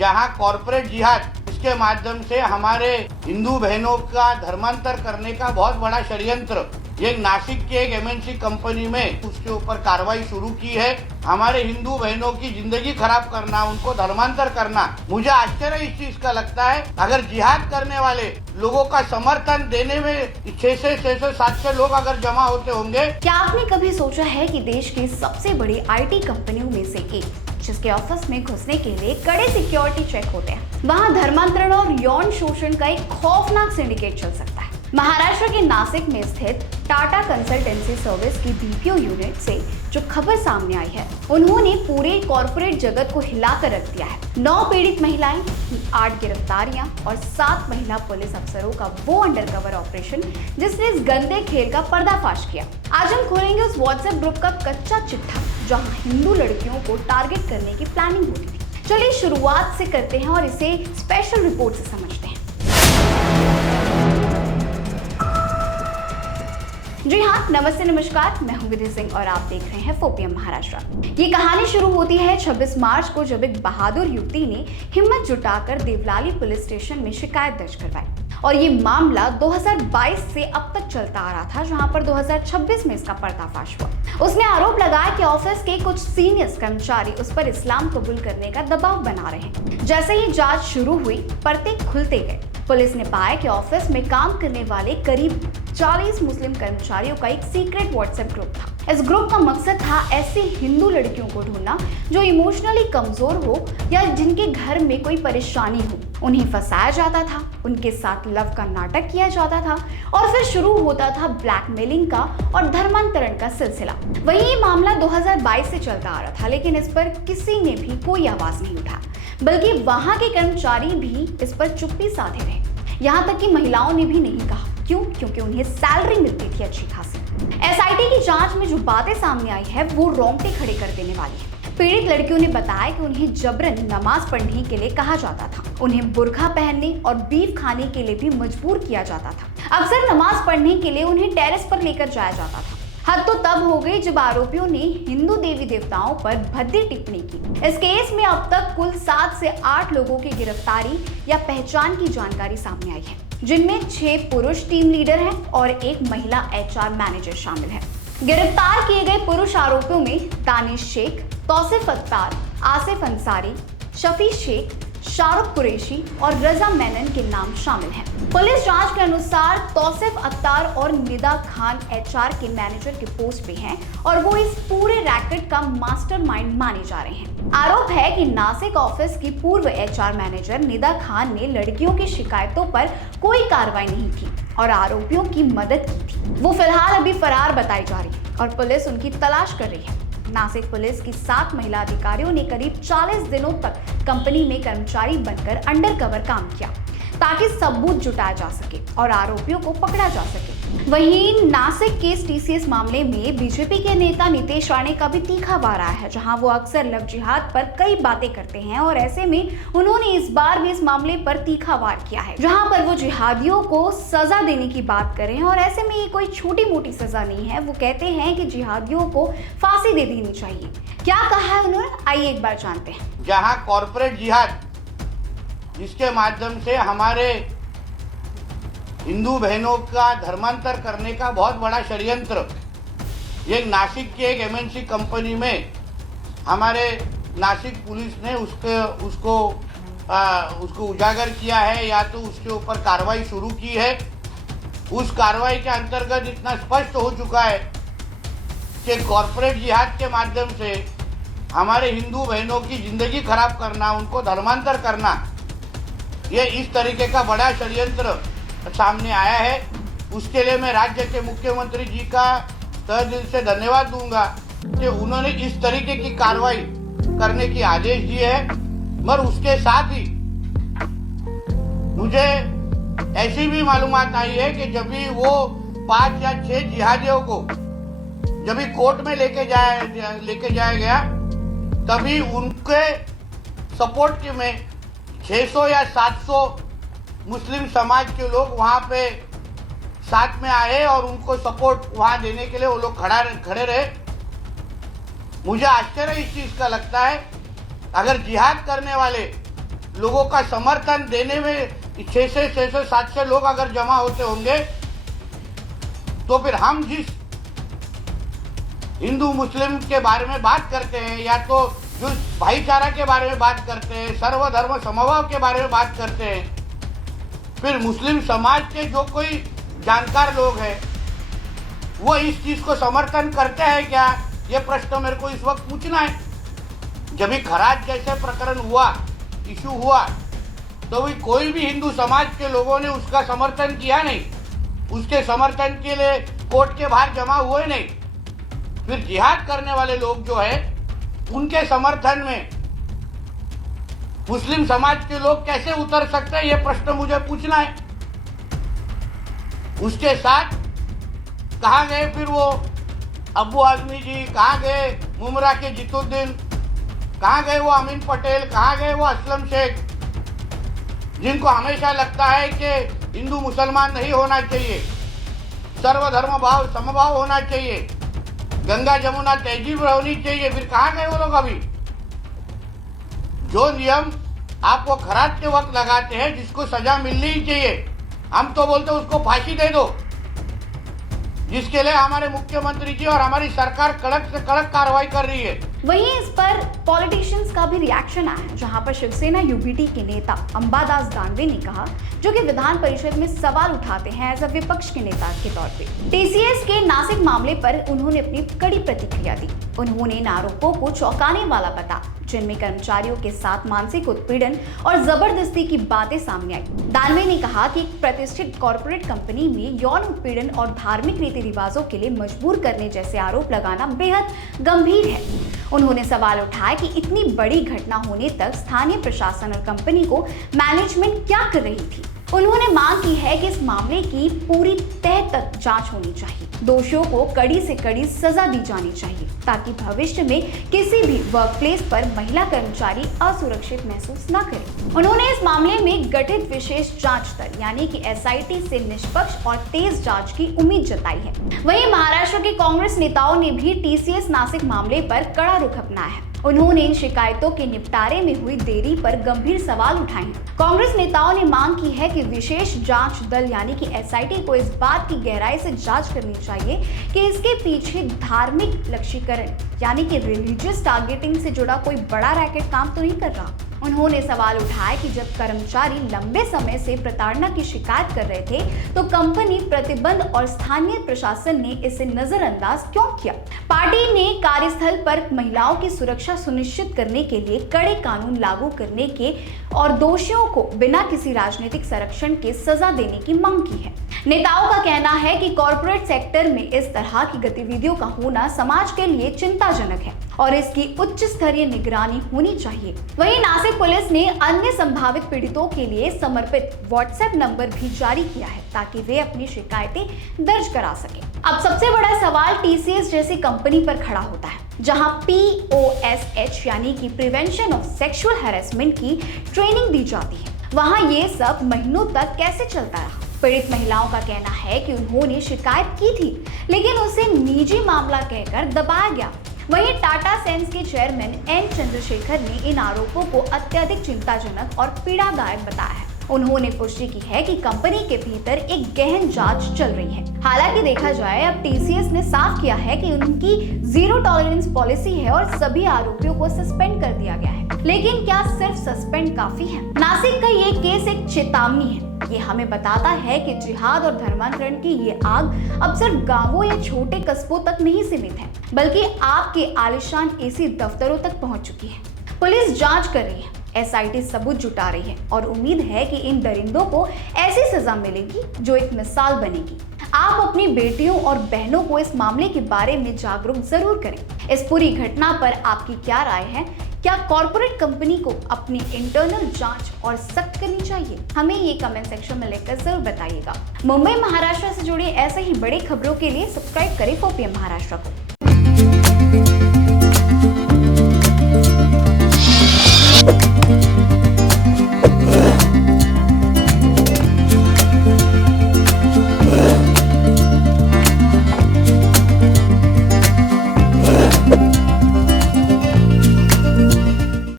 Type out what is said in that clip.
जहां कॉरपोरेट जिहाद इसके माध्यम से हमारे हिंदू बहनों का धर्मांतर करने का बहुत बड़ा षड्यंत्र ये नासिक की एक एमएनसी कंपनी में उसके ऊपर कार्रवाई शुरू की है। हमारे हिंदू बहनों की जिंदगी खराब करना, उनको धर्मांतर करना, मुझे आश्चर्य इस चीज का लगता है। अगर जिहाद करने वाले लोगों का समर्थन देने में 600-700 लोग अगर जमा होते होंगे। क्या आपने कभी सोचा है कि देश की सबसे बड़ी आईटी कंपनियों में से एक, जिसके ऑफिस में घुसने के लिए कड़े सिक्योरिटी चेक होते हैं, वहां धर्मांतरण और यौन शोषण का एक खौफनाक सिंडिकेट चल सकता है। महाराष्ट्र के नासिक में स्थित टाटा कंसल्टेंसी सर्विस की बीपीओ यूनिट से जो खबर सामने आई है, उन्होंने पूरे कॉर्पोरेट जगत को हिलाकर रख दिया है। 9 पीड़ित महिलाएं, 8 गिरफ्तारियां और 7 महिला पुलिस अफसरों का वो अंडरकवर ऑपरेशन जिसने इस गंदे खेल का पर्दाफाश किया। आज हम खोलेंगे उस व्हाट्सएप ग्रुप का कच्चा चिट्ठा जहां हिंदू लड़कियों को टारगेट करने की प्लानिंग होती थी। चलिए शुरुआत से करते हैं और इसे स्पेशल रिपोर्ट से समझते हैं। जी हाँ, नमस्ते नमस्कार, मैं हूं विधि सिंह और आप देख रहे हैं फोपियम महाराष्ट्र। ये कहानी शुरू होती है 26 मार्च को, जब एक बहादुर युवती ने हिम्मत जुटाकर देवलाली पुलिस स्टेशन में शिकायत दर्ज करवाई और ये मामला 2022 से अब तक चलता आ रहा था, जहां पर 2026 में इसका पर्दाफाश हुआ। उसने आरोप लगाया कि ऑफिस के कुछ सीनियर कर्मचारी उस पर इस्लाम कबूल करने का दबाव बना रहे हैं। जैसे ही जांच शुरू हुई, पर्दे खुलते गए। पुलिस ने पाया कि ऑफिस में काम करने वाले करीब 40 मुस्लिम कर्मचारियों का एक सीक्रेट व्हाट्सएप ग्रुप था। इस ग्रुप का मकसद था ऐसी हिंदू लड़कियों को ढूंढना जो इमोशनली कमजोर हो या जिनके घर में कोई परेशानी हो। उन्हें फंसाया जाता था, उनके साथ लव का नाटक किया जाता था और फिर शुरू होता था ब्लैकमेलिंग का और धर्मांतरण का सिलसिला। वहीं ये मामला 2022 से चलता आ रहा था, लेकिन इस पर किसी ने भी कोई आवाज नहीं उठाया, बल्कि वहां के कर्मचारी भी इस पर चुप्पी साधे रहे। यहाँ तक कि महिलाओं ने भी नहीं कहा। क्यों? क्योंकि उन्हें सैलरी मिलती थी अच्छी खासी। एसआईटी की जांच में जो बातें सामने आई है वो रोंगटे खड़े कर देने वाली है। पीड़ित लड़कियों ने बताया कि उन्हें जबरन नमाज पढ़ने के लिए कहा जाता था, उन्हें बुर्का पहनने और बीफ खाने के लिए भी मजबूर किया जाता था। अक्सर नमाज पढ़ने के लिए उन्हें टेरेस पर लेकर जाया जाता था। हद तो तब हो गई जब आरोपियों ने हिंदू देवी देवताओं पर भद्दी टिप्पणी की। इस केस में अब तक कुल 7 से 8 लोगों की गिरफ्तारी या पहचान की जानकारी सामने आई है, जिनमें 6 पुरुष टीम लीडर हैं और 1 महिला एचआर मैनेजर शामिल है। गिरफ्तार किए गए पुरुष आरोपियों में दानिश शेख, तौसिफ अख्तर, आसिफ अंसारी, शफी शेख, शाहरुख कुरैशी और रजा मेनन के नाम शामिल हैं। पुलिस जांच के अनुसार तौसिफ अख्तर और निदा खान एचआर के मैनेजर के पोस्ट पे हैं और वो इस पूरे रैकेट का मास्टरमाइंड माने जा रहे हैं। आरोप है कि नासिक ऑफिस की पूर्व एचआर मैनेजर निदा खान ने लड़कियों की शिकायतों पर कोई कार्रवाई नहीं की और आरोपियों की मदद की थी। वो फिलहाल अभी फरार बताई जा रही है और पुलिस उनकी तलाश कर रही है। नासिक पुलिस की 7 महिला अधिकारियों ने करीब 40 दिनों तक कंपनी में कर्मचारी बनकर अंडरकवर काम किया ताकि सबूत जुटाया जा सके और आरोपियों को पकड़ा जा सके। वहीं नासिक केस टीसीएस मामले में बीजेपी के नेता नीतीश राणे का भी तीखा वार आया है, जहां वो अक्सर लव जिहाद पर कई बातें करते हैं और ऐसे में उन्होंने इस बार भी इस मामले पर तीखा वार किया है, जहां पर वो जिहादियों को सजा देने की बात कर रहे हैं और ऐसे में ये कोई छोटी मोटी सजा नहीं है। वो कहते हैं कि जिहादियों को फांसी दे देनी चाहिए। क्या कहा है उन्होंने, आइए एक बार जानते हैं। जहां कॉर्पोरेट जिहाद जिसके माध्यम से हमारे हिंदू बहनों का धर्मांतर करने का बहुत बड़ा षड्यंत्र ये नासिक की एक एमएनसी कंपनी में हमारे नासिक पुलिस ने उसको उजागर किया है या तो उसके ऊपर कार्रवाई शुरू की है। उस कार्रवाई के अंतर्गत इतना स्पष्ट हो चुका है कि कॉर्पोरेट जिहाद के माध्यम से हमारे हिंदू बहनों की जिंदगी खराब करना, उनको धर्मांतर करना, ये इस तरीके का बड़ा षड्यंत्र सामने आया है। उसके लिए मैं राज्य के मुख्यमंत्री जी का तहे दिल से धन्यवाद दूंगा कि उन्होंने इस तरीके की कार्रवाई करने की आदेश दिए है। मगर उसके साथ ही मुझे ऐसी भी मालूमात आई है कि जब भी वो 5 या 6 जिहादियों को जब भी कोर्ट में लेके जाया गया, तभी उनके सपोर्ट के में 600 या 700 मुस्लिम समाज के लोग वहां पे साथ में आए और उनको सपोर्ट वहां देने के लिए वो लोग खड़े रहे। मुझे आश्चर्य इस चीज का लगता है, अगर जिहाद करने वाले लोगों का समर्थन देने में 600-700 लोग अगर जमा होते होंगे तो फिर हम जिस हिंदू मुस्लिम के बारे में बात करते हैं या तो जो भाईचारा के बारे में बात करते हैं, सर्वधर्म समभाव के बारे में बात करते हैं, फिर मुस्लिम समाज के जो कोई जानकार लोग हैं वो इस चीज को समर्थन करते हैं क्या, ये प्रश्न मेरे को इस वक्त पूछना है। जब भी खराज जैसे प्रकरण हुआ, इशू हुआ, तो भी कोई भी हिंदू समाज के लोगों ने उसका समर्थन किया नहीं, उसके समर्थन के लिए कोर्ट के बाहर जमा हुए नहीं। फिर जिहाद करने वाले लोग जो है उनके समर्थन में मुस्लिम समाज के लोग कैसे उतर सकते हैं, ये प्रश्न मुझे पूछना है। उसके साथ कहाँ गए फिर वो अब्बू आजमी जी, कहाँ गए मुमरा के जितुद्दीन, कहाँ गए वो अमीन पटेल, कहाँ गए वो असलम शेख, जिनको हमेशा लगता है कि हिंदू मुसलमान नहीं होना चाहिए, सर्वधर्म भाव समभाव होना चाहिए, गंगा जमुना तहजीब होनी चाहिए। फिर कहाँ गए वो लोग अभी? जो नियम आपको खराज के वक्त लगाते हैं, जिसको सजा मिलनी ही चाहिए, हम तो बोलते उसको फांसी दे दो, जिसके लिए हमारे मुख्यमंत्री जी और हमारी सरकार कड़क से कड़क कार्रवाई कर रही है। वहीं इस पर पॉलिटिशियंस का भी रिएक्शन आया है, जहां पर शिवसेना यूबीटी के नेता अंबादास दानवे ने कहा, जो कि विधान परिषद में सवाल उठाते हैं एज अ विपक्ष के नेता के तौर पे। टीसीएस के नासिक मामले पर उन्होंने अपनी कड़ी प्रतिक्रिया दी। उन्होंने इन आरोपों को चौंकाने वाला बताया, जिनमें कर्मचारियों के साथ मानसिक उत्पीड़न और जबरदस्ती की बातें सामने आई। दानवे ने कहा कि एक प्रतिष्ठित कॉर्पोरेट कंपनी में यौन उत्पीड़न और धार्मिक रीति रिवाजों के लिए मजबूर करने जैसे आरोप लगाना बेहद गंभीर है। उन्होंने सवाल उठाया कि इतनी बड़ी घटना होने तक स्थानीय प्रशासन और कंपनी को मैनेजमेंट क्या कर रही थी। उन्होंने मांग की है कि इस मामले की पूरी तह तक जांच होनी चाहिए, दोषियों को कड़ी से कड़ी सजा दी जानी चाहिए, ताकि भविष्य में किसी भी वर्कप्लेस पर महिला कर्मचारी असुरक्षित महसूस न करें। उन्होंने इस मामले में गठित विशेष जांच दल यानी कि एसआईटी से निष्पक्ष और तेज जांच की उम्मीद जताई है। वहीं महाराष्ट्र के कांग्रेस नेताओं ने भी टीसीएस नासिक मामले पर कड़ा रुख अपनाया है। उन्होंने इन शिकायतों के निपटारे में हुई देरी पर गंभीर सवाल उठाए हैं। कांग्रेस नेताओं ने मांग की है कि विशेष जांच दल यानी कि एसआईटी को इस बात की गहराई से जांच करनी चाहिए कि इसके पीछे धार्मिक लक्ष्यीकरण यानी कि रिलीजियस टारगेटिंग से जुड़ा कोई बड़ा रैकेट काम तो नहीं कर रहा। उन्होंने सवाल उठाया कि जब कर्मचारी लंबे समय से प्रताड़ना की शिकायत कर रहे थे तो कंपनी प्रतिबंध और स्थानीय प्रशासन ने इसे नजरअंदाज क्यों किया। पार्टी ने कार्यस्थल पर महिलाओं की सुरक्षा सुनिश्चित करने के लिए कड़े कानून लागू करने के और दोषियों को बिना किसी राजनीतिक संरक्षण के सजा देने की मांग की है। नेताओं का कहना है कि कॉर्पोरेट सेक्टर में इस तरह की गतिविधियों का होना समाज के लिए चिंताजनक है और इसकी उच्च स्तरीय निगरानी होनी चाहिए। वहीं नासिक पुलिस ने अन्य संभावित पीड़ितों के लिए समर्पित व्हाट्सएप नंबर भी जारी किया है ताकि वे अपनी शिकायतें दर्ज करा सकें। अब सबसे बड़ा सवाल टीसीएस जैसी कंपनी पर खड़ा होता है, जहां POSH यानी कि प्रिवेंशन ऑफ सेक्सुअल हैरेसमेंट की ट्रेनिंग दी जाती है, वहां ये सब महीनों तक कैसे चलता रहा। पीड़ित महिलाओं का कहना है कि उन्होंने शिकायत की थी लेकिन उसे निजी मामला कहकर दबाया गया। वहीं टाटा सेंस के चेयरमैन एन चंद्रशेखर ने इन आरोपों को अत्यधिक चिंताजनक और पीड़ादायक बताया है। उन्होंने पुष्टि की है कि कंपनी के भीतर एक गहन जांच चल रही है। हालांकि देखा जाए अब टीसीएस ने साफ किया है कि उनकी जीरो टॉलरेंस पॉलिसी है और सभी आरोपियों को सस्पेंड कर दिया गया है। लेकिन क्या सिर्फ सस्पेंड काफी है? नासिक का ये केस एक चेतावनी है। ये हमें बताता है कि जिहाद और धर्मांतरण की ये आग अब सिर्फ गांवों या छोटे कस्बों तक नहीं सीमित है, बल्कि आपके आलिशान एसी दफ्तरों तक पहुंच चुकी है। पुलिस जांच कर रही है, एसआईटी सबूत जुटा रही है और उम्मीद है कि इन दरिंदों को ऐसी सजा मिलेगी जो एक मिसाल बनेगी। आप अपनी बेटियों और बहनों को इस मामले के बारे में जागरूक जरूर करें। इस पूरी घटना पर आपकी क्या राय है? क्या कॉर्पोरेट कंपनी को अपनी इंटरनल जांच और सख्त करनी चाहिए? हमें ये कमेंट सेक्शन में लिखकर जरूर बताइएगा। मुंबई महाराष्ट्र से जुड़ी ऐसे ही बड़ी खबरों के लिए सब्सक्राइब करें फोपियम महाराष्ट्र को।